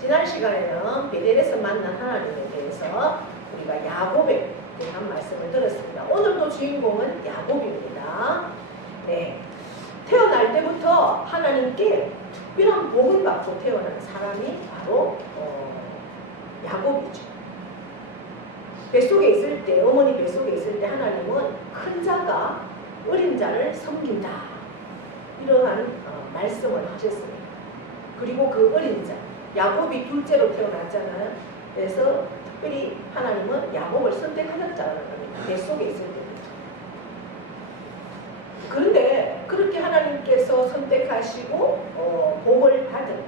지난 시간에는 베델에서 만난 하나님에 대해서 우리가 야곱에 대한 말씀을 들었습니다. 오늘도 주인공은 야곱입니다. 네. 태어날 때부터 하나님께 특별한 복을 받고 태어난 사람이 바로 야곱이죠. 뱃속에 있을 때, 어머니 뱃속에 있을 때 하나님은 큰 자가 어린 자를 섬긴다, 이러한 말씀을 하셨습니다. 그리고 그 어린 자, 야곱이 둘째로 태어났잖아요. 그래서 특별히 하나님은 야곱을 선택하셨다는 겁니다. 뱃속에 있을 때부터. 그런데 그렇게 하나님께서 선택하시고 복을 받은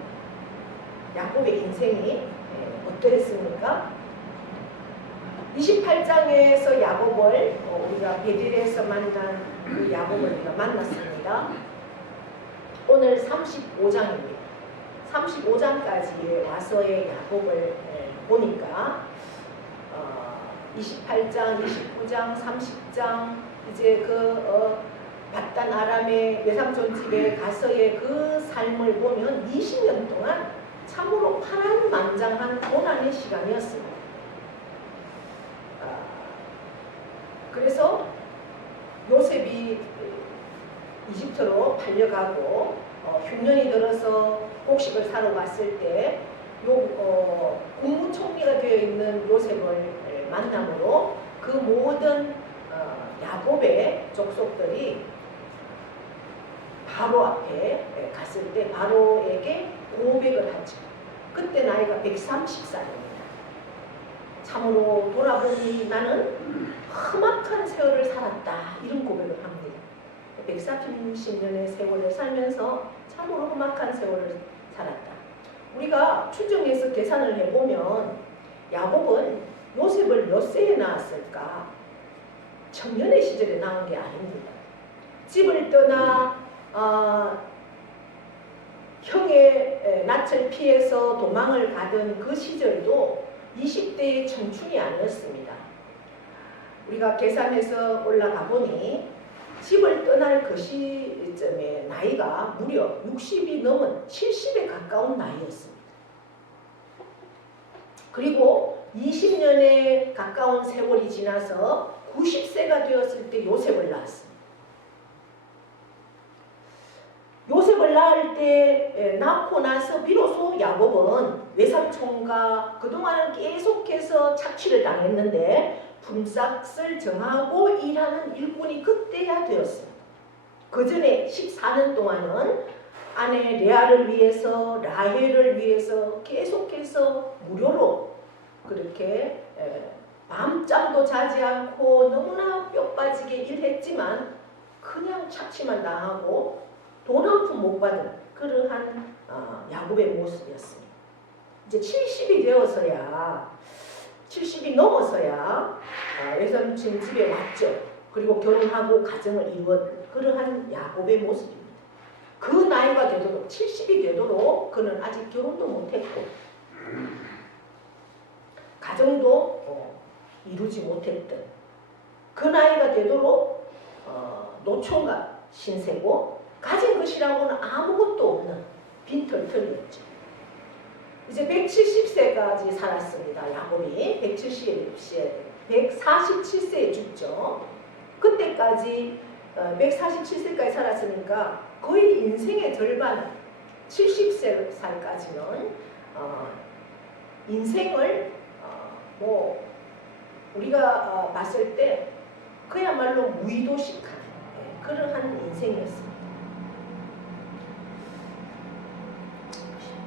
야곱의 인생이 어떠했습니까? 28장에서 야곱을 우리가 베델에서 만난 그 야곱을 우리가 만났습니다. 오늘 35장입니다. 35장까지 와서의 야곱을 보니까 28장, 29장, 30장 이제 바단 아람의 외삼촌 집에 가서의 그 삶을 보면 20년 동안 참으로 파란만장한 고난의 시간이었습니다. 그래서 요셉이 이집트로 팔려가고 흉년이 들어서 곡식을 사러 갔을 때 국무총리가 되어 있는 요셉을 만남으로 그 모든 야곱의 족속들이 바로 앞에 갔을 때 바로에게 고백을 하죠. 그때 나이가 130살입니다. 참으로 돌아보니 나는 험악한 세월을 살았다, 이런 고백을 합니다. 130년의 세월을 살면서 참으로 험악한 세월을 살았다. 우리가 추정해서 계산을 해보면 야곱은 요셉을 몇 세에 낳았을까? 청년의 시절에 낳은 게 아닙니다. 집을 떠나 형의 낯을 피해서 도망을 가던 그 시절도 20대의 청춘이 아니었습니다. 우리가 계산해서 올라가 보니 집을 떠날 그 시점에 나이가 무려 60이 넘은 70에 가까운 나이였습니다. 그리고 20년에 가까운 세월이 지나서 90세가 되었을 때 요셉을 낳았습니다. 요셉을 낳을 때 낳고 나서 비로소 야곱은 외삼촌과 그동안은 계속해서 착취를 당했는데 품삯을 정하고 일하는 일꾼이 그때야 되었습니다. 그 전에 14년 동안은 아내 레아를 위해서, 라헬을 위해서 계속해서 무료로 그렇게 밤잠도 자지 않고 너무나 뼈 빠지게 일했지만 그냥 착취만 당하고 돈 한 푼 못 받은 그러한 야곱의 모습이었습니다. 이제 70이 되어서야, 70이 넘어서야 외삼촌 집에 왔죠. 그리고 결혼하고 가정을 이룬 그러한 야곱의 모습입니다. 그 나이가 되도록, 70이 되도록 그는 아직 결혼도 못했고 가정도 이루지 못했던 그 나이가 되도록 노총각 신세고 가진 것이라고는 아무것도 없는 빈털털이었죠. 이제 170세까지 살았습니다. 야곱이 147세에 죽죠. 그때까지 147세까지 살았으니까 거의 인생의 절반, 70세까지는 인생을 우리가 봤을 때 그야말로 무의도식한 그러한 인생이었습니다.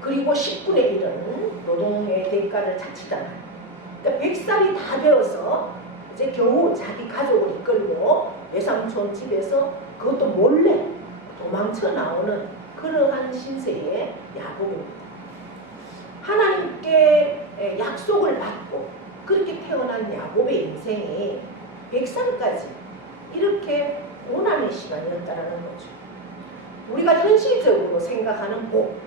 그리고 10분의 1은 노동의 대가를 자치다는, 그러니까 100살이 다 되어서 이제 겨우 자기 가족을 이끌고 외삼촌 집에서 그것도 몰래 도망쳐 나오는 그러한 신세의 야곱입니다. 하나님께 약속을 받고 그렇게 태어난 야곱의 인생이 100살까지 이렇게 고난의 시간이었다는 거죠. 우리가 현실적으로 생각하는 복,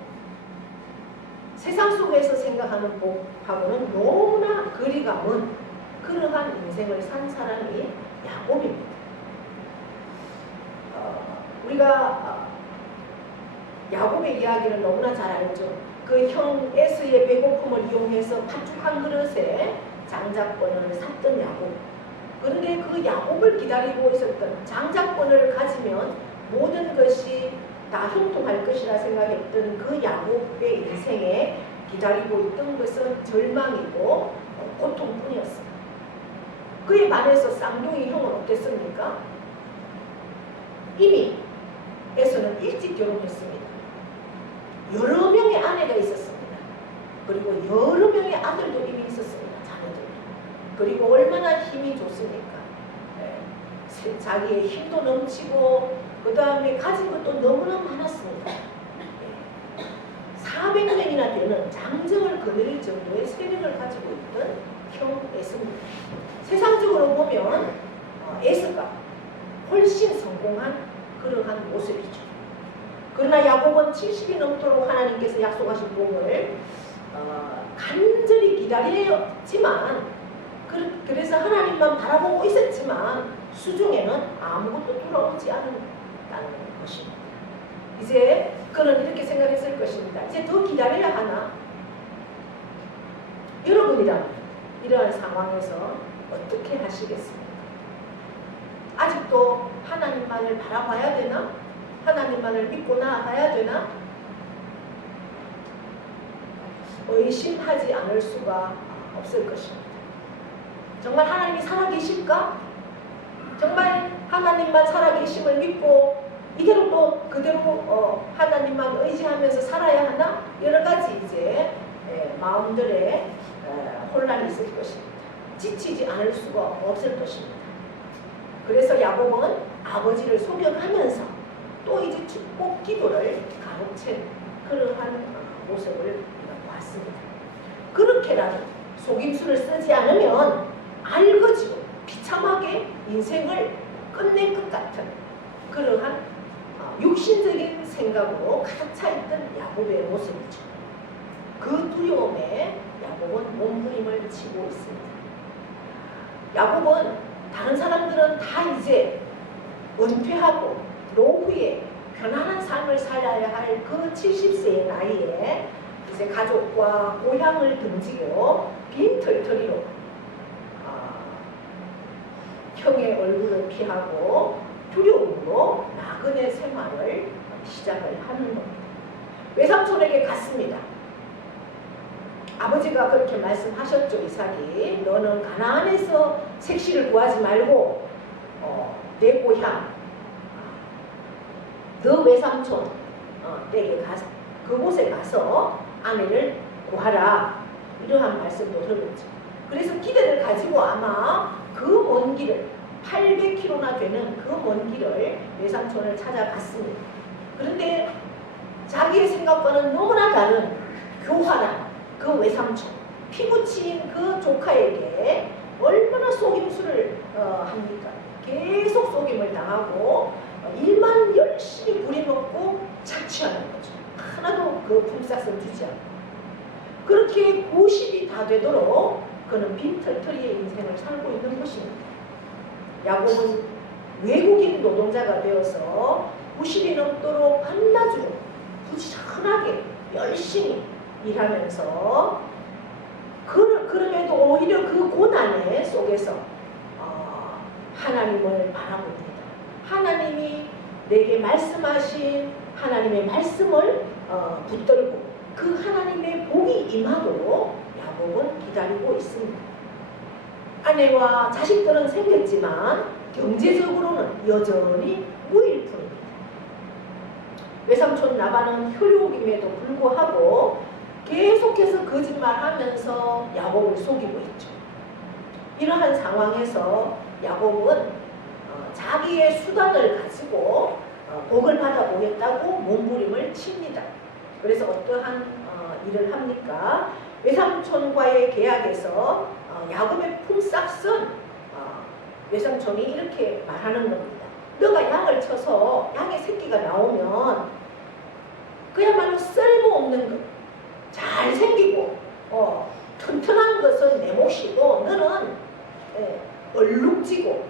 세상 속에서 생각하는 복하고는 너무나 거리가 먼 그러한 인생을 산 사람이 야곱입니다. 우리가 야곱의 이야기는 너무나 잘 알죠. 그 형 에서의 배고픔을 이용해서 팥죽 한 그릇에 장자권을 샀던 야곱. 그런데 그 야곱을 기다리고 있었던, 장자권을 가지면 모든 것이 다 형통할 것이라 생각했던 그 야곱의 인생에 기다리고 있던 것은 절망이고 고통뿐이었습니다. 그에 반해서 쌍둥이 형은 어땠습니까? 이미 에서는 일찍 결혼했습니다. 여러 명의 아내가 있었습니다. 그리고 여러 명의 아들도 이미 있었습니다. 자녀들. 그리고 얼마나 힘이 좋습니까? 자기의 힘도 넘치고 그 다음에 가진 것도 너무나 많았습니다. 400명이나 되는 장정을 거느릴 정도의 세력을 가지고 있던 형 에서입니다. 세상적으로 보면 에서가 훨씬 성공한 그러한 모습이죠. 그러나 야곱은 70이 넘도록 하나님께서 약속하신 복을 간절히 기다렸지만, 그래서 하나님만 바라보고 있었지만 수중에는 아무것도 돌아오지 않는다는 것입니다. 이제 그는 이렇게 생각했을 것입니다. 이제 더 기다려야 하나? 여러분이라면 이러한 상황에서 어떻게 하시겠습니까? 아직도 하나님만을 바라봐야 되나? 하나님만을 믿고 나아가야 되나? 의심하지 않을 수가 없을 것입니다. 정말 하나님이 살아계실까? 정말 하나님만 살아계심을 믿고 이대로 또 그대로 하나님만 의지하면서 살아야 하나? 여러 가지 이제 마음들의 혼란이 있을 것입니다. 지치지 않을 수가 없을 것입니다. 그래서 야곱은 아버지를 속여가면서 또 이제 축복 기도를 가로챈 그러한 모습을 봤습니다. 그렇게라도 속임수를 쓰지 않으면 알거지고 비참하게 인생을 끝낼 것 같은 그러한 육신적인 생각으로 가득 차 있던 야곱의 모습이죠. 그 두려움에 야곱은 몸부림을 치고 있습니다. 야곱은 다른 사람들은 다 이제 은퇴하고 노후에 편안한 삶을 살아야 할 그 70세의 나이에 이제 가족과 고향을 등지고 빈털터리로 형의 얼굴을 피하고 두려움으로 나그네 생활을 시작을 하는 겁니다. 외삼촌에게 갔습니다. 아버지가 그렇게 말씀하셨죠. 이삭이 너는 가나안에서 색시를 구하지 말고 내 고향 너 외삼촌 댁에 가서 그곳에 가서 아내를 구하라, 이러한 말씀도 들었죠. 그래서 기대를 가지고 아마 그 먼 길을 800km나 되는 그 먼 길을 외삼촌을 찾아갔습니다. 그런데 자기의 생각과는 너무나 다른 교활한 그 외삼촌, 피부치인 그 조카에게 얼마나 속임수를 합니까? 계속 속임을 당하고 일만 열심히 부려먹고 착취하는 거죠. 하나도 그 품삯을 주지 않고. 그렇게 90이 다 되도록 그는 빈털터리의 인생을 살고 있는 것입니다. 야곱은 외국인 노동자가 되어서 90이 넘도록 한낮으로 부지런하게 열심히 일하면서 그럼에도 오히려 그 고난의 속에서 하나님을 바라봅니다. 하나님이 내게 말씀하신 하나님의 말씀을 붙들고 그 하나님의 복이 임하도록 야곱은 기다리고 있습니다. 아내와 자식들은 생겼지만 경제적으로는 여전히 무일푼입니다. 외삼촌 라반은 혈육임에도 불구하고 계속해서 거짓말하면서 야곱을 속이고 있죠. 이러한 상황에서 야곱은 자기의 수단을 가지고 복을 받아보겠다고 몸부림을 칩니다. 그래서 어떠한 일을 합니까? 외삼촌과의 계약에서 야곱의 품삯은 외삼촌이 이렇게 말하는 겁니다. 너가 양을 쳐서 양의 새끼가 나오면 그야말로 쓸모없는 것, 잘생기고 튼튼한 것은 내 몫이고 너는 얼룩지고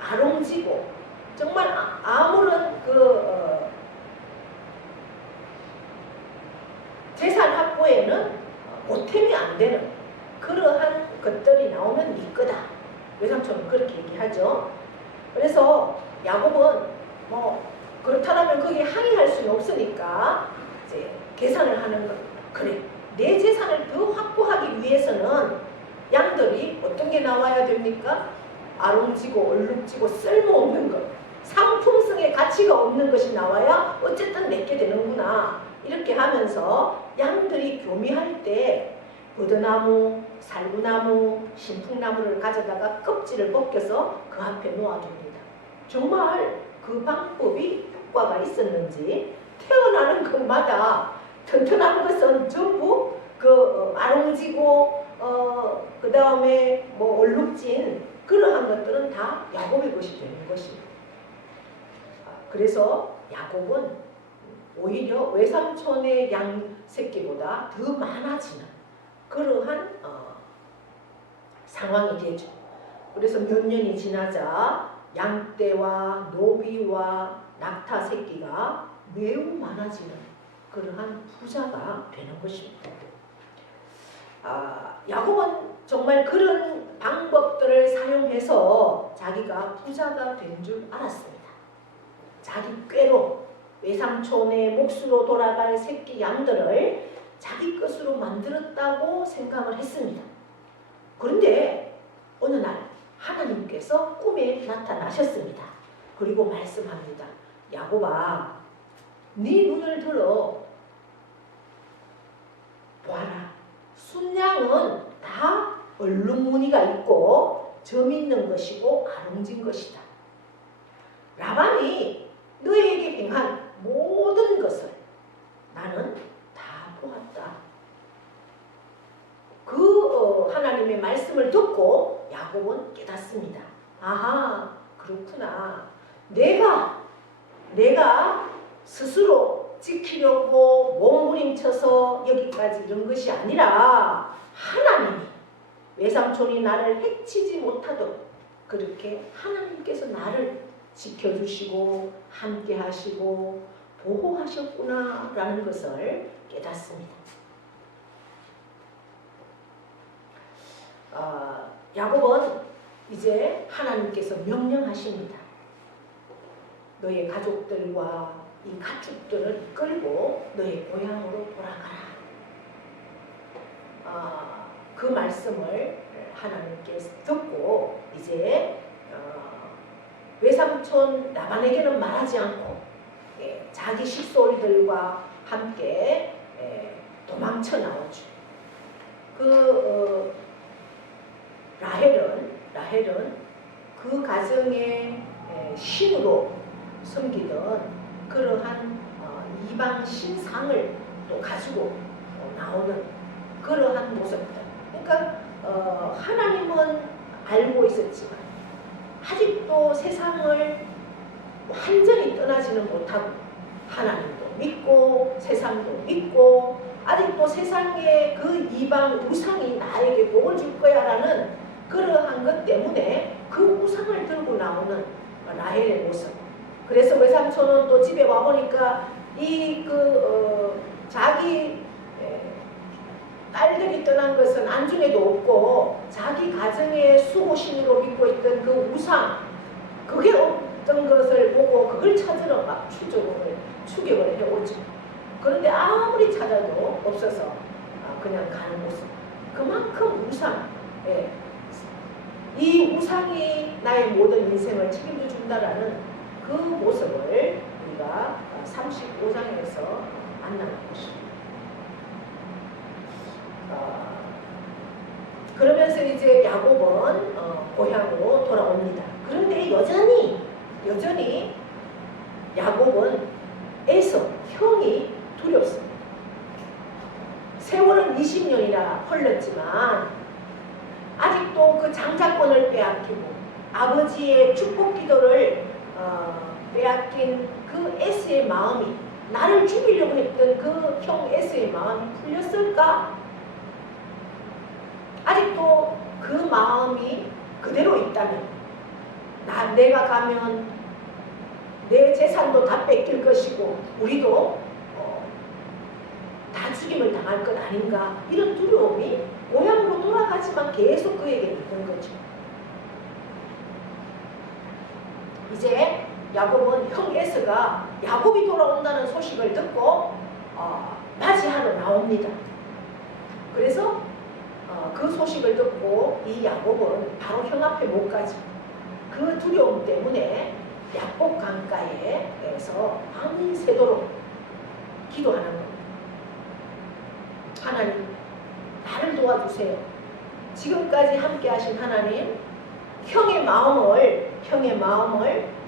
아롱지고 정말 아무런 확보에는 보탬이 안 되는 그러한 것들이 나오면 네 거다. 외삼촌은 그렇게 얘기하죠. 그래서 야곱은 뭐 그렇다면 거기에 항의할 수는 없으니까 이제 계산을 하는 거. 그래, 내 재산을 더 확보하기 위해서는 양들이 어떤 게 나와야 됩니까? 아롱지고 얼룩지고 쓸모없는 것, 상품성의 가치가 없는 것이 나와야 어쨌든 내게 되는구나. 이렇게 하면서 양들이 교미할 때 버드나무, 살구나무, 신풍나무를 가져다가 껍질을 벗겨서 그 앞에 놓아줍니다. 정말 그 방법이 효과가 있었는지 태어나는 것마다 튼튼한 것은 전부 그 아롱지고 그 다음에 뭐 얼룩진 그러한 것들은 다 야곱의 것이 되는 것입니다. 그래서 야곱은 오히려 외삼촌의 양 새끼보다 더 많아지는 그러한 상황이 되죠. 그래서 몇 년이 지나자 양떼와 노비와 낙타 새끼가 매우 많아지는 그러한 부자가 되는 것입니다. 야곱은 정말 그런 방법들을 사용해서 자기가 부자가 된 줄 알았습니다. 자기 꾀로 외삼촌의 몫으로 돌아갈 새끼 양들을 자기 것으로 만들었다고 생각을 했습니다. 그런데 어느 날 하나님께서 꿈에 나타나셨습니다. 그리고 말씀합니다. 야곱아, 네 눈을 들어 보아라. 순양은 다 얼룩무늬가 있고 점 있는 것이고 아롱진 것이다. 라반이 너에게 행한 모든 것을 나는 다 보았다. 그 하나님의 말씀을 듣고 야곱은 깨닫습니다. 아하, 그렇구나. 내가 스스로 지키려고 몸부림쳐서 여기까지 이런 것이 아니라 하나님이 외삼촌이 나를 해치지 못하도록 그렇게 하나님께서 나를 지켜주시고 함께 하시고 보호하셨구나 라는 것을 깨닫습니다. 야곱은 이제 하나님께서 명령하십니다. 너의 가족들과 이 가축들을 이끌고 너의 고향으로 돌아가라. 그 말씀을 하나님께서 듣고 이제 외삼촌 라반에게는 말하지 않고 자기 식솔들과 함께 도망쳐 나오죠. 라헬은 그 가정의 신으로 섬기던 그러한 이방 신상을 또 가지고 나오는 그러한 모습들. 그러니까 하나님은 알고 있었지만 아직도 세상을 완전히 떠나지는 못하고 하나님도 믿고 세상도 믿고 아직도 세상의 그 이방 우상이 나에게 복을 줄 거야 라는 그러한 것 때문에 그 우상을 들고 나오는 라헬의 모습. 그래서 외삼촌은 또 집에 와보니까 자기 딸들이 떠난 것은 안중에도 없고 자기 가정의 수호신으로 믿고 있던 그 우상 그게 어떤 것을 보고 그걸 찾으러 막 추격을 해오죠. 그런데 아무리 찾아도 없어서 그냥 가는 모습. 그만큼 우상, 이 우상이 나의 모든 인생을 책임져 준다라는 그 모습을 우리가 35장에서 만나는 것입니다. 그러면서 이제 야곱은 고향으로 돌아옵니다. 그런데 여전히 야곱은 에서 형이 두렵습니다. 세월은 20년이나 흘렀지만 아직도 그 장자권을 빼앗기고 아버지의 축복 기도를 빼앗긴 그 에스의 마음이 나를 죽이려고 했던 그 형 에스의 마음이 풀렸을까? 아직도 그 마음이 그대로 있다면 내가 가면 내 재산도 다 뺏길 것이고 우리도 다 내가 죽임을 당할 것 아닌가 이런 두려움이 고향으로 돌아가지만 계속 그에게 있는 거죠. 이제 야곱은 형 에서가 야곱이 돌아온다는 소식을 듣고 맞이하러 나옵니다. 그래서 그 소식을 듣고 이 야곱은 바로 형 앞에 못 가죠. 그 두려움 때문에 야곱 강가에서 밤이 새도록 기도하는 겁니다. 하나님, 나를 도와주세요. 지금까지 함께 하신 하나님, 형의 마음을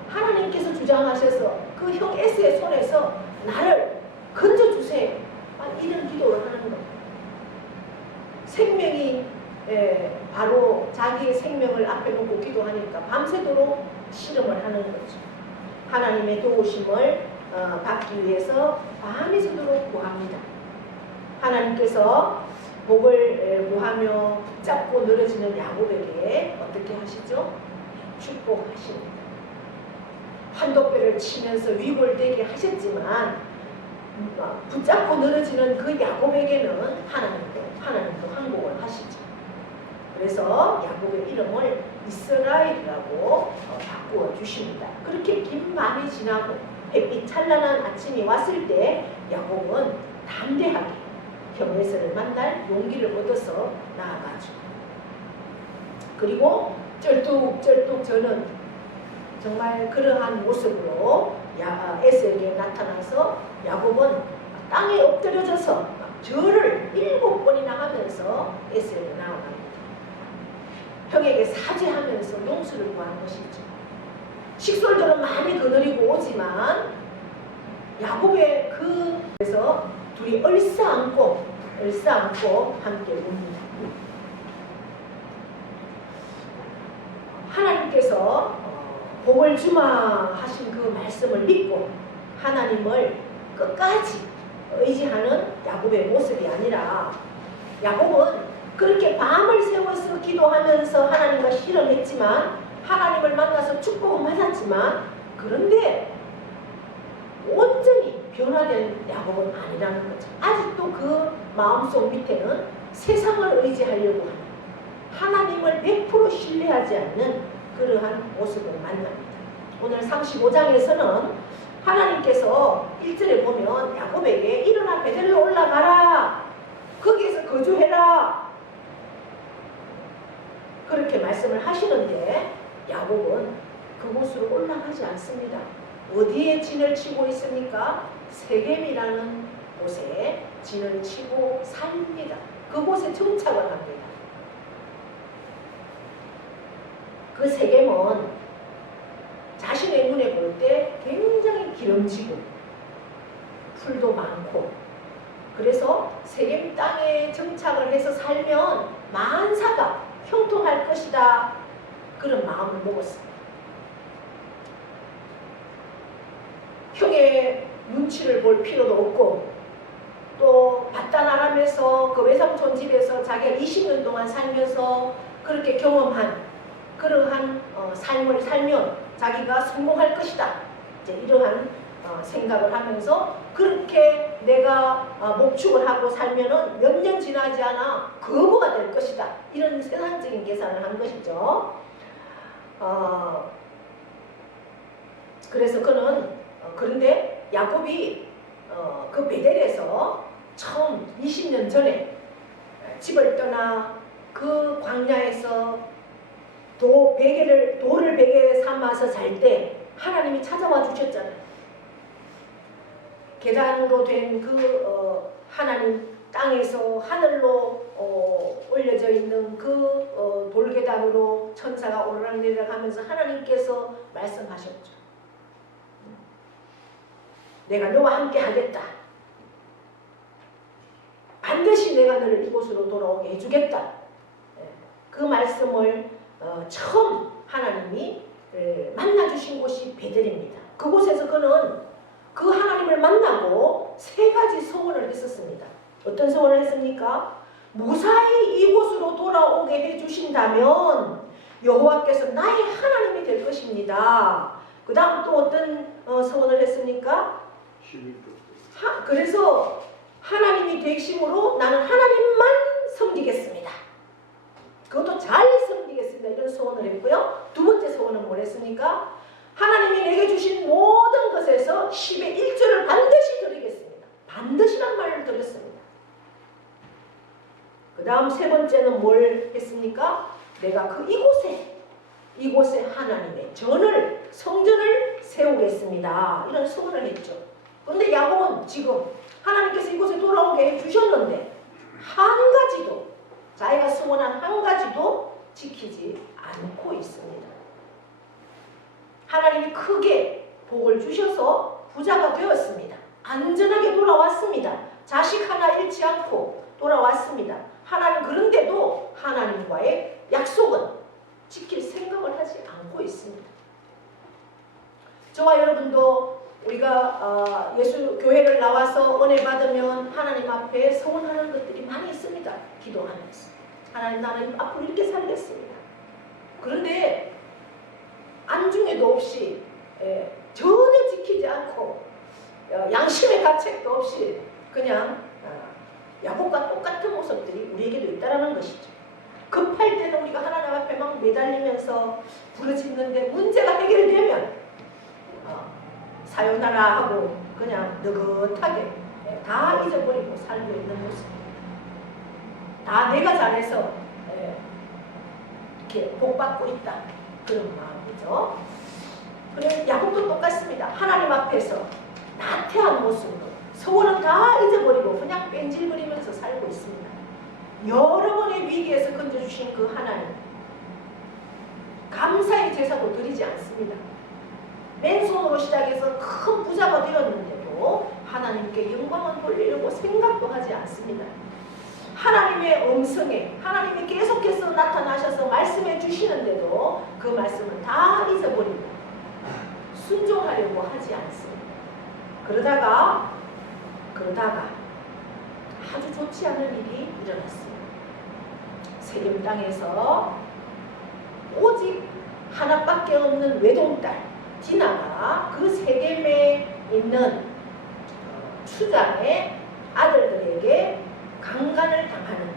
하나님께서 주장하셔서 그 형 에스의 손에서 나를 건져주세요. 이런 기도를 하는 겁니다. 생명이 바로 자기의 생명을 앞에 놓고 기도하니까 밤새도록 씨름을 하는 거죠. 하나님의 도우심을 받기 위해서 밤이 새도록 구합니다. 하나님께서 복을 구하며 붙잡고 늘어지는 야곱에게 어떻게 하시죠? 축복하십니다. 한독배를 치면서 위골되게 하셨지만 붙잡고 늘어지는 그 야곱에게는 하나님도 항복을 하시죠. 그래서 야곱의 이름을 이스라엘이라고 바꾸어 주십니다. 그렇게 긴 밤이 지나고 햇빛 찬란한 아침이 왔을 때 야곱은 담대하게 형 에서를 만날 용기를 얻어서 나아가죠. 그리고 쩔뚝쩔뚝 저는 정말 그러한 모습으로 에서에게 나타나서 야곱은 땅에 엎드려져서 절을 7번이나 하면서 에서에게 나아갑니다. 형에게 사죄하면서 용서를 구한 것이죠. 식솔들은 많이 거느리고 오지만 야곱의 그래서 둘이 얼싸안고 함께 옵니다. 하나님께서 복을 주마 하신 그 말씀을 믿고 하나님을 끝까지 의지하는 야곱의 모습이 아니라 야곱은 그렇게 밤을 새워서 기도하면서 하나님과 실험했지만 하나님을 만나서 축복을 받았지만 그런데 온전히 변화된 야곱은 아니라는 거죠. 아직도 그 마음속 밑에는 세상을 의지하려고 하는 하나님을 100% 신뢰하지 않는 그러한 모습을 만납니다. 오늘 35장에서는 하나님께서 1절에 보면 야곱에게 일어나 베델로 올라가라. 거기에서 거주해라. 그렇게 말씀을 하시는데 야곱은 그곳으로 올라가지 않습니다. 어디에 진을 치고 있습니까? 세겜이라는 곳에 진을 치고 삽니다. 그곳에 정착을 합니다. 그 세겜은 자신의 눈에 볼 때 굉장히 기름지고 풀도 많고 그래서 세겜 땅에 정착을 해서 살면 만사가 형통할 것이다. 그런 마음을 먹었습니다. 형의 눈치를 볼 필요도 없고 또 바다나람에서 그 외삼촌 집에서 자기가 20년 동안 살면서 그렇게 경험한 그러한 삶을 살면 자기가 성공할 것이다. 이제 이러한 생각을 하면서 그렇게 내가 목축을 하고 살면은 몇 년 지나지 않아 거부가 될 것이다. 이런 세상적인 계산을 한 것이죠. 그래서 그런데 야곱이 그 베델에서 처음 20년 전에 집을 떠나 그 광야에서 돌을 베개에 삼아서 잘 때 하나님이 찾아와 주셨잖아요. 계단으로 된 그 하나님 땅에서 하늘로 올려져 있는 그 돌계단으로 천사가 오르락내리락 하면서 하나님께서 말씀하셨죠. 내가 너와 함께 하겠다. 반드시 내가 너를 이곳으로 돌아오게 해주겠다. 그 말씀을 처음 하나님이 만나주신 곳이 베델입니다. 그곳에서 그는 그 하나님을 만나고 3가지 소원을 했었습니다. 어떤 소원을 했습니까? 무사히 이곳으로 돌아오게 해주신다면 여호와께서 나의 하나님이 될 것입니다. 그 다음 또 어떤 소원을 했습니까? 그래서 하나님이 되심으로 나는 하나님만 섬기겠습니다. 그것도 잘 섬기겠습니다. 이런 소원을 했고요. 두 번째 소원은 뭐랬습니까? 하나님이 내게 주신 모든 것에서 10의 1조를 반드시 드리겠습니다. 반드시란 말을 드렸습니다. 그 다음 세 번째는 뭘 했습니까? 내가 그 이곳에 하나님의 성전을 세우겠습니다. 이런 소원을 했죠. 그런데 야곱은 지금 하나님께서 이곳에 돌아오게 해주셨는데 한 가지도, 자기가 소원한 한 가지도 지키지 않고 있습니다. 하나님이 크게 복을 주셔서 부자가 되었습니다. 안전하게 돌아왔습니다. 자식 하나 잃지 않고 돌아왔습니다. 하나님, 그런데도 하나님과의 약속은 지킬 생각을 하지 않고 있습니다. 저와 여러분도 우리가 예수 교회를 나와서 은혜 받으면 하나님 앞에 소원하는 것들이 많이 있습니다. 기도하면서 하나님, 나는 앞으로 이렇게 살겠습니다. 그런데 안중에도 없이 전혀 지키지 않고 양심의 가책도 없이 그냥 야곱과 똑같은 모습들이 우리에게도 있다는 것이죠. 급할 때는 우리가 하나님 앞에 막 매달리면서 부르짖는데 문제가 해결되면 사요나라 하고 그냥 느긋하게 다 잊어버리고 살고 있는 모습. 다 내가 잘해서 이렇게 복받고 있다. 그런 마음이죠. 그래, 야곱도 똑같습니다. 하나님 앞에서 나태한 모습으로 소원은 다 잊어버리고 그냥 뺀질거리면서 살고 있습니다. 여러 번의 위기에서 건져주신 그 하나님, 감사의 제사도 드리지 않습니다. 맨손으로 시작해서 큰 부자가 되었는데도 하나님께 영광을 돌리려고 생각도 하지 않습니다. 하나님의 음성에 하나님이 계속해서 나타나셔서 말씀해 주시는데도 그 말씀을 다 잊어버리고 순종하려고 하지 않습니다. 그러다가 아주 좋지 않은 일이 일어났습니다. 세겜 땅에서 오직 하나밖에 없는 외동딸 디나가 그 세겜에 있는 추장의 아들들에게 강간을 당하는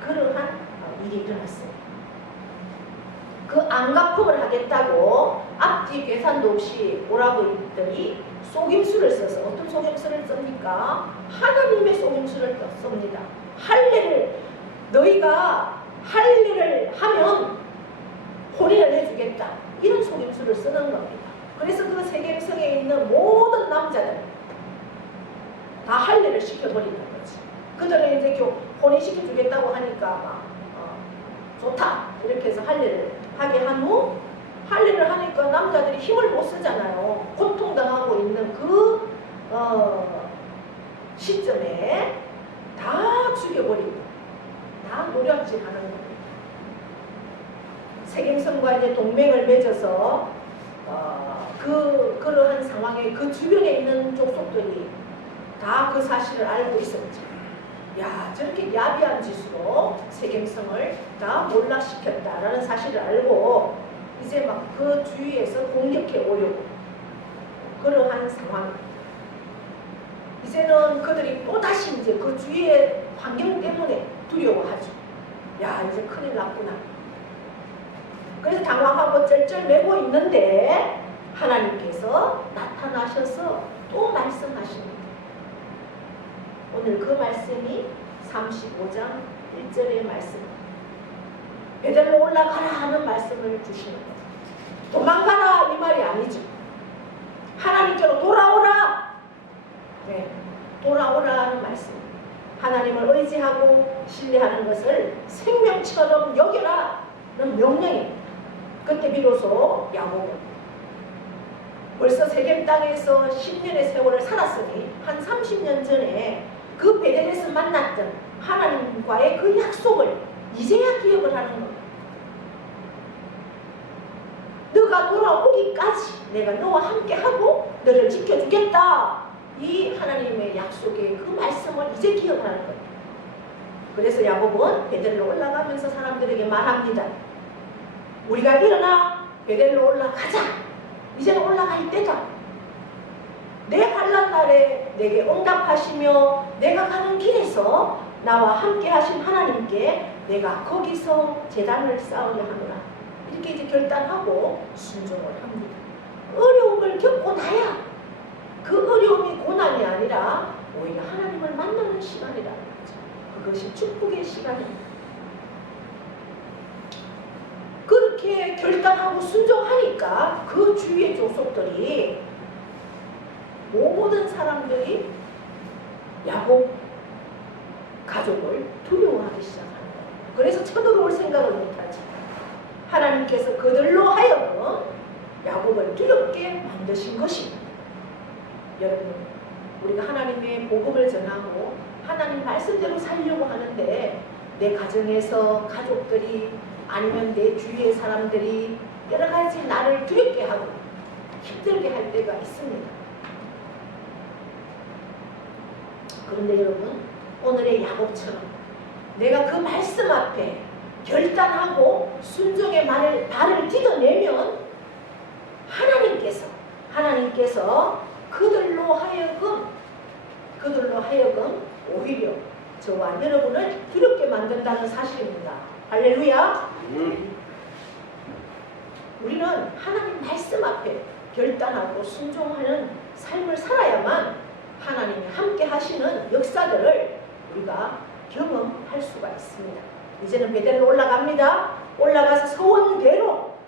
그러한 일이 일어났습니다. 그 안갚음을 하겠다고 앞뒤 계산도 없이 오라버니들이 속임수를 써서, 어떤 속임수를 씁니까? 하나님의 속임수를 씁니다. 너희가 할례를 하면 혼인을 해주겠다, 이런 속임수를 쓰는 겁니다. 그래서 그 세겜성에 있는 모든 남자들 다 할례를 시켜버리는 거지. 그들은 이제 혼인시켜주겠다고 하니까 막 좋다 이렇게 해서 할례를 하게 한 후, 할례를 하니까 남자들이 힘을 못 쓰잖아요. 고통당하고 있는 그 시점에 다 죽여버리고 다 노략질하는 겁니다. 세겜성과 이제 동맹을 맺어서 그러한 상황에 그 주변에 있는 족속들이 다 그 사실을 알고 있었죠. 야, 저렇게 야비한 짓으로 세겜성을 다 몰락시켰다라는 사실을 알고 이제 막 그 주위에서 공격해 오려고 그러한 상황. 이제는 그들이 또다시 이제 그 주위의 환경 때문에 두려워하죠. 야, 이제 큰일 났구나. 그래서 당황하고 쩔쩔매고 있는데 하나님께서 나타나셔서 또 말씀하십니다. 오늘 그 말씀이 35장 1절의 말씀입니다. 베델로 올라가라 하는 말씀을 주시는 거예요. 도망가라 이 말이 아니죠. 하나님께로 돌아오라. 네, 돌아오라는 말씀입니다. 하나님을 의지하고 신뢰하는 것을 생명처럼 여겨라는 명령입니다. 그때 비로소 야곱은 벌써 세겜 땅에서 10년의 세월을 살았으니 한 30년 전에 그 베델에서 만났던 하나님과의 그 약속을 이제야 기억을 하는 겁니다. 너가 돌아오기까지 내가 너와 함께하고 너를 지켜주겠다. 이 하나님의 약속의 그 말씀을 이제 기억을 하는 겁니다. 그래서 야곱은 베델로 올라가면서 사람들에게 말합니다. 우리가 일어나 베델로 올라가자. 이제는 올라갈 때다. 내 환난 날에 내게 응답하시며 내가 가는 길에서 나와 함께 하신 하나님께 내가 거기서 제단을 쌓으려 하노라. 이렇게 이제 결단하고 순종을 합니다. 어려움을 겪고 나야 그 어려움이 고난이 아니라 오히려 하나님을 만나는 시간이라는 거죠. 그것이 축복의 시간입니다. 그렇게 결단하고 순종하니까 그 주위의 족속들이 모든 사람들이 야곱 가족을 두려워하기 시작하는 거예요. 그래서 쳐들어올 생각을 못하지. 하나님께서 그들로 하여금 야곱을 두렵게 만드신 것입니다. 여러분, 우리가 하나님의 복음을 전하고 하나님 말씀대로 살려고 하는데 내 가정에서 가족들이 아니면 내 주위의 사람들이 여러 가지 나를 두렵게 하고 힘들게 할 때가 있습니다. 그런데 여러분, 오늘의 야곱처럼 내가 그 말씀 앞에 결단하고 순종의 발을 디뎌내면 하나님께서 그들로 하여금 오히려 저와 여러분을 두렵게 만든다는 사실입니다. 할렐루야. 우리는 하나님 말씀 앞에 결단하고 순종하는 삶을 살아야만 하나님이 함께 하시는 역사들을 우리가 경험할 수가 있습니다. 이제는 베델로 올라갑니다. 올라가서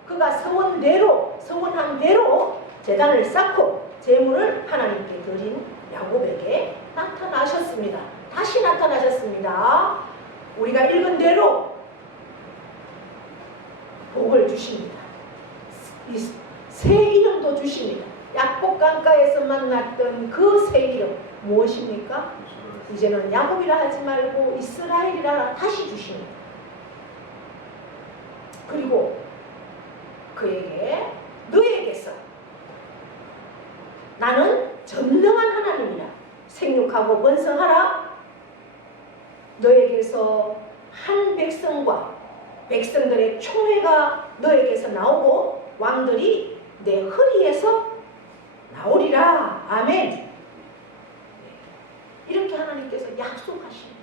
그가 서원한 대로 제단을 쌓고 제물을 하나님께 드린 야곱에게 나타나셨습니다. 다시 나타나셨습니다. 우리가 읽은 대로 복을 주십니다. 새 이름도 주십니다. 약복강가에서 만났던 그 새 이름 무엇입니까? 이제는 야곱이라 하지 말고 이스라엘이라 다시 주십니다. 그리고 그에게 너에게서 나는 전능한 하나님이라 생육하고 번성하라. 너에게서 한 백성들의 총회가 너에게서 나오고 왕들이 내 허리에서 나오리라. 아멘. 이렇게 하나님께서 약속하십니다.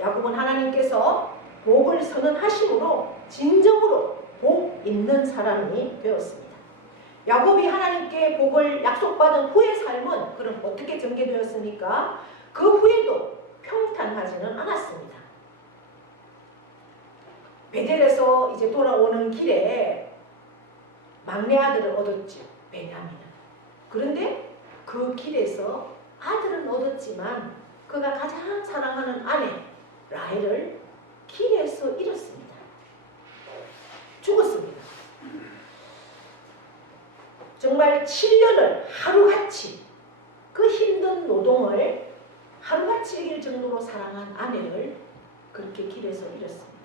야곱은 하나님께서 복을 선언하심으로 진정으로 복 있는 사람이 되었습니다. 야곱이 하나님께 복을 약속받은 후의 삶은 그럼 어떻게 전개되었습니까? 그 후에도 평탄하지는 않았습니다. 베델에서 이제 돌아오는 길에 막내 아들을 얻었죠. 베냐민은. 그런데 그 길에서 아들은 얻었지만 그가 가장 사랑하는 아내 라헬을 길에서 잃었습니다. 죽었습니다. 정말 7년을 하루같이 그 힘든 노동을 하루같이 이길 정도로 사랑한 아내를 그렇게 길에서 잃었습니다.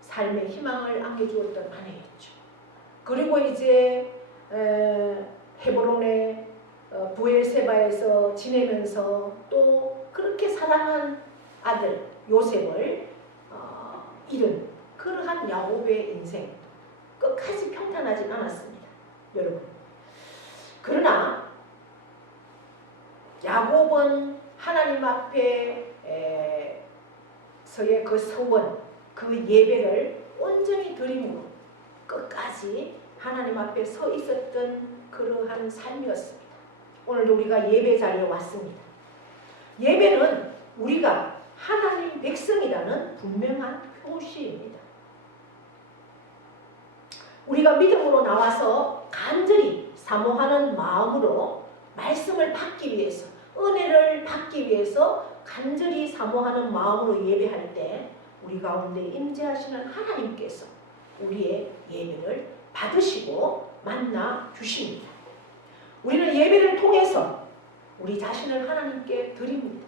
삶의 희망을 안겨주었던 아내였죠. 그리고 이제 헤브론의 부엘세바에서 지내면서 또 그렇게 사랑한 아들 요셉을 잃은 그러한 야곱의 인생 끝까지 평탄하진 않았습니다. 여러분, 그러나 야곱은 하나님 앞에 서의 그 서원, 그 예배를 온전히 드림으로 끝까지 하나님 앞에 서 있었던 그러한 삶이었습니다. 오늘도 우리가 예배 자리에 왔습니다. 예배는 우리가 하나님 백성이라는 분명한 표시입니다. 우리가 믿음으로 나와서 간절히 사모하는 마음으로 말씀을 받기 위해서, 은혜를 받기 위해서 간절히 사모하는 마음으로 예배할 때 우리 가운데 임재하시는 하나님께서 우리의 예배를 받으시고 만나 주십니다. 우리는 예배를 통해서 우리 자신을 하나님께 드립니다.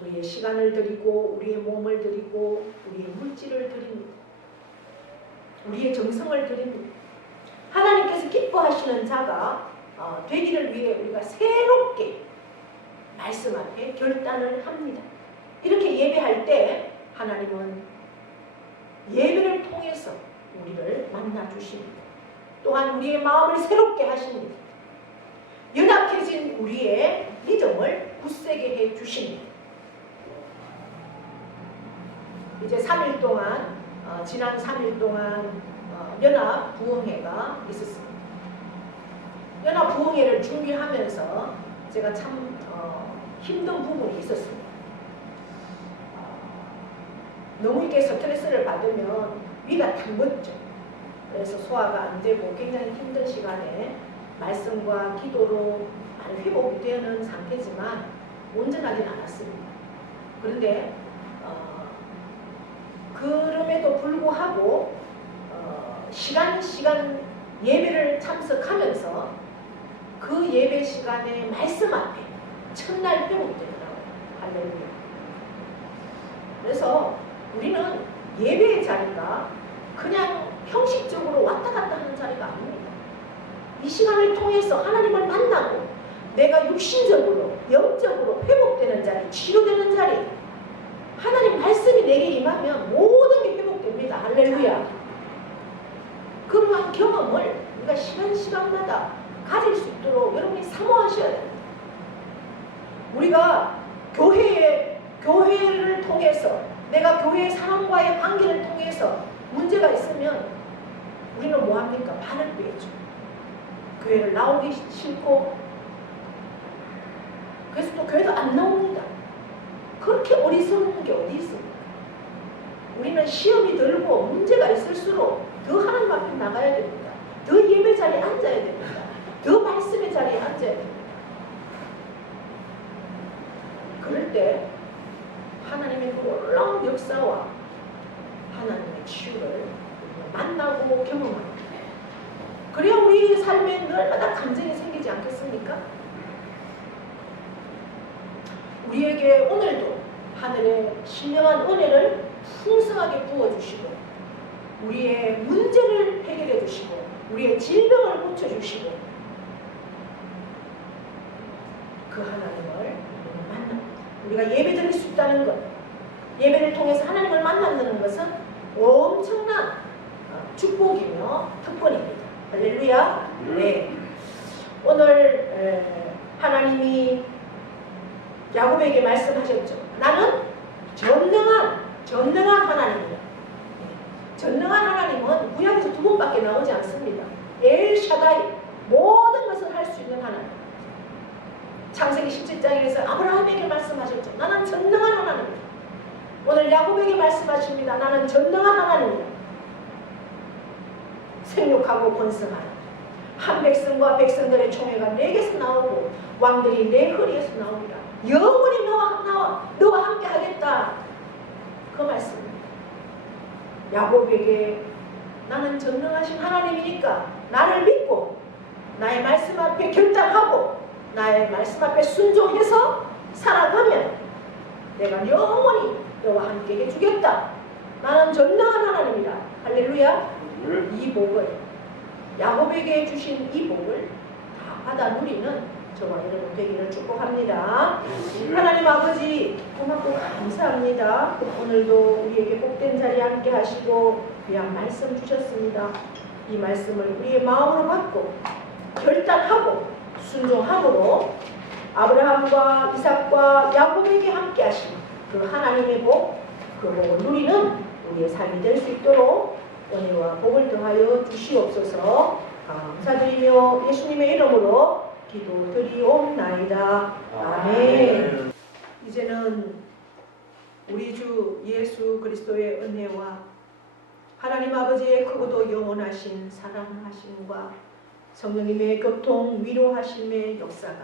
우리의 시간을 드리고 우리의 몸을 드리고 우리의 물질을 드립니다. 우리의 정성을 드립니다. 하나님께서 기뻐하시는 자가 되기를 위해 우리가 새롭게 말씀 앞에 결단을 합니다. 이렇게 예배할 때 하나님은 예배를 통해서 우리를 만나 주십니다. 또한 우리의 마음을 새롭게 하십니다. 연약해진 우리의 믿음을 굳세게 해 주십니다. 이제 3일 동안 지난 3일 동안 연합 부흥회가 있었습니다. 연합 부흥회를 준비하면서 제가 참 힘든 부분이 있었습니다. 너무 이렇게 스트레스를 받으면 위가 당겼죠. 그래서 소화가 안 되고 굉장히 힘든 시간에 말씀과 기도로 많이 회복이 되는 상태지만 온전하진 않았습니다. 그런데 그럼에도 불구하고 시간 예배를 참석하면서 그 예배 시간에 말씀 앞에 첫날 회복되더라고요. 할렐루야. 그래서 우리는 예배의 자리가 그냥 형식적으로 왔다 갔다 하는 자리가 아닙니다. 이 시간을 통해서 하나님을 만나고 내가 육신적으로 영적으로 회복되는 자리, 치료되는 자리, 하나님 말씀이 내게 임하면 모든 게 회복됩니다. 할렐루야. 그러한 경험을 우리가 시간마다 가질 수 있도록 여러분이 사모하셔야 됩니다. 우리가 교회를 통해서 내가 교회 사람과의 관계를 통해서 문제가 있으면 우리는 뭐합니까? 발을 빼죠. 교회를 나오기 싫고 그래서 또 교회도 안 나옵니다. 그렇게 어리석은 게 어디 있습니까? 우리는 시험이 들고 문제가 있을수록 더 하나님 앞에 나가야 됩니다. 더 예배 자리에 앉아야 됩니다. 더 말씀의 자리에 앉아야 됩니다. 그럴 때 하나님의 놀라운 역사와 하나님의 치유를 만나고 경험합니다. 그래야 우리 삶에 날마다 감정이 생기지 않겠습니까? 우리에게 오늘도 하늘의 신령한 은혜를 풍성하게 부어주시고 우리의 문제를 해결해 주시고 우리의 질병을 고쳐주시고 그 하나님을 만납니다. 우리가 예배 드릴 수 있다는 것, 예배를 통해서 하나님을 만난다는 것은 엄청난 축복이며 특권입니다. 할렐루야. 네. 오늘 하나님이 야곱에게 말씀하셨죠. 나는 전능한 하나님이다. 전능한 하나님은 구약에서 2번밖에 나오지 않습니다. 엘샤다이, 모든 것을 할 수 있는 하나님. 창세기 17장에서 아브라함에게 말씀하셨죠. 나는 전능한 하나님이다. 오늘 야곱에게 말씀하십니다. 나는 전능한 하나님이다. 생육하고 번성하라. 한 백성과 백성들의 총회가 내게서 나오고 왕들이 내 허리에서 나오리라. 영원히 너와 함께 하겠다. 그 말씀입니다. 야곱에게 나는 전능하신 하나님이니까 나를 믿고 나의 말씀 앞에 결단하고 나의 말씀 앞에 순종해서 살아가면 내가 영원히 너와 함께 해주겠다. 나는 전능한 하나님이다. 할렐루야. 이 복을 야곱에게 주신 이 복을 다 받아 누리는 저와 여러분 되기를 축복합니다. 하나님 아버지 고맙고 감사합니다. 오늘도 우리에게 복된 자리에 함께 하시고 귀한 말씀 주셨습니다. 이 말씀을 우리의 마음으로 받고 결단하고 순종함으로 아브라함과 이삭과 야곱에게 함께 하신 그 하나님의 복, 그 복을 누리는 우리의 삶이 될 수 있도록 은혜와 복을 더하여 주시옵소서. 감사드리며 예수님의 이름으로 기도드리옵나이다. 아멘. 이제는 우리 주 예수 그리스도의 은혜와 하나님 아버지의 크고도 영원하신 사랑하심과 성령님의 교통 위로하심의 역사가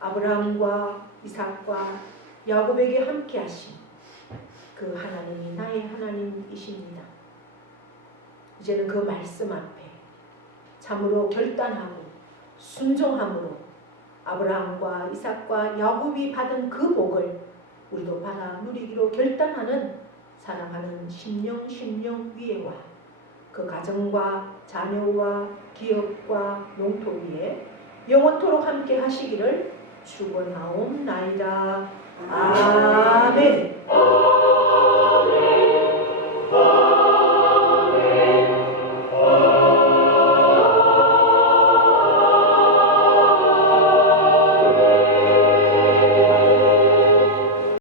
아브라함과 이삭과 야곱에게 함께 하신 그 하나님이 나의 하나님이십니다. 이제는 그 말씀 앞에 참으로 결단하고 순종함으로 아브라함과 이삭과 야곱이 받은 그 복을 우리도 받아 누리기로 결단하는 사랑하는 심령 위에와 그 가정과 자녀와 기업과 농토 위에 영원토록 함께 하시기를 축원하옵나이다. 아멘.